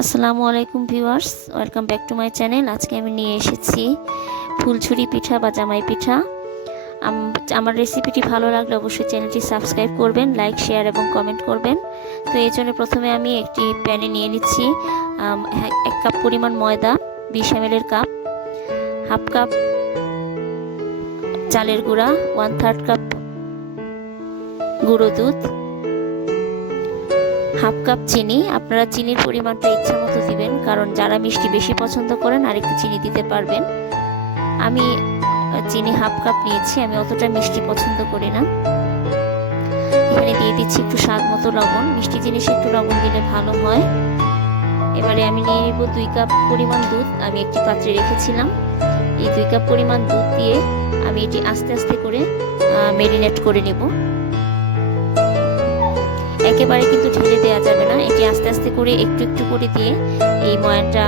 আসসালামু আলাইকুম viewers welcome back to my channel. আজকে আমি নিয়ে এসেছি ফুলছুরি পিঠা বা জামাই পিঠা। আমার রেসিপিটি ভালো লাগলে অবশ্যই চ্যানেলটি সাবস্ক্রাইব করবেন লাইক শেয়ার এবং কমেন্ট করবেন। তো এই জন্য প্রথমে আমি একটি প্যানে নিয়ে নিচ্ছি হ্যাঁ, এক কাপ পরিমাণ ময়দা বিশ এম কাপ হাফ কাপ চালের গুঁড়া ওয়ান থার্ড কাপ গুঁড়ো দুধ হাফ কাপ চিনি। আপনারা চিনির পরিমাণটা ইচ্ছা মতো দিবেন, কারণ যারা মিষ্টি বেশি পছন্দ করেন, আরেকটু চিনি দিতে পারবেন। আমি চিনি হাফ কাপ নিয়েছি, আমি অতটা মিষ্টি পছন্দ করি না। এখানে দিয়ে দিচ্ছি একটু স্বাদ মতো লবণ। মিষ্টি জিনিসে একটু লবণ দিলে ভালো হয়। এবারে আমি নিয়ে নেব দুই কাপ পরিমাণ দুধ। আমি একটি পাত্রে রেখেছিলাম। এই দুই কাপ পরিমাণ দুধ দিয়ে আমি এটি আস্তে আস্তে করে মেরিনেট করে নেব। একেবারে কিন্তু ঢেলে দেওয়া যাবে না। এটি আস্তে আস্তে করে একটু একটু করে দিয়ে এই ময়ানটা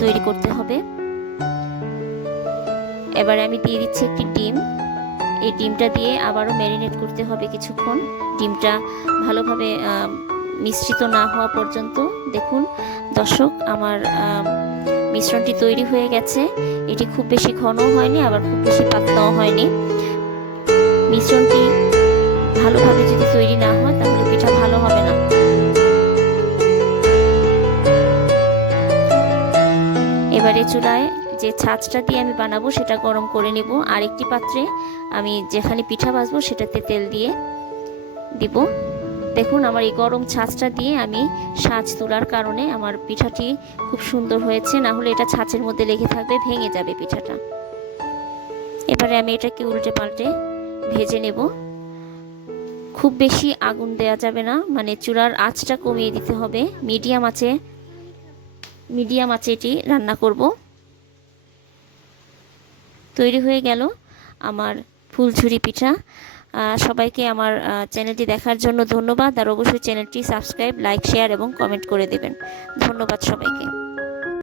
তৈরি করতে হবে। এবারে আমি দিয়ে দিচ্ছি একটি ডিম। এই ডিমটা দিয়ে আবারও ম্যারিনেট করতে হবে কিছুক্ষণ। ডিমটা ভালোভাবে মিশ্রিত না হওয়া পর্যন্ত। দেখুন, দর্শক, আমার মিশ্রণটি তৈরি হয়ে গেছে। এটি খুব বেশি ঘনও হয়নি, আবার খুব বেশি পাতলাও হয়নি। মিশ্রণটি ভালোভাবে যদি তৈরি না হয়, তাহলে এবারে চুলায় যে ছাঁচটা দিয়ে আমি বানাবো সেটা গরম করে নেব। আর একটি পাত্রে আমি যেখানে পিঠা ভাজবো সেটাতে তেল দিয়ে দিব। দেখুন, আমার এই গরম ছাঁচটা দিয়ে আমি সাজ তোলার কারণে আমার পিঠাটি খুব সুন্দর হয়েছে। না হলে এটা ছাঁচের মধ্যে লেগে থাকবে, ভেঙে যাবে পিঠাটা। এবারে আমি এটাকে উল্টে পাল্টে ভেজে নেব। খুব বেশি আগুন দেওয়া যাবে না মানে চুলার আঁচটা কমিয়ে দিতে হবে। মিডিয়াম আঁচে মিডিয়াম আছে এটি, রান্না করব। তৈরি হয়ে গেল আমার ফুলঝুরি পিঠা। সবাইকে আমার চ্যানেলটি দেখার জন্য ধন্যবাদ। আর অবশ্যই চ্যানেলটি সাবস্ক্রাইব, লাইক, শেয়ার এবং কমেন্ট করে দেবেন। ধন্যবাদ সবাইকে।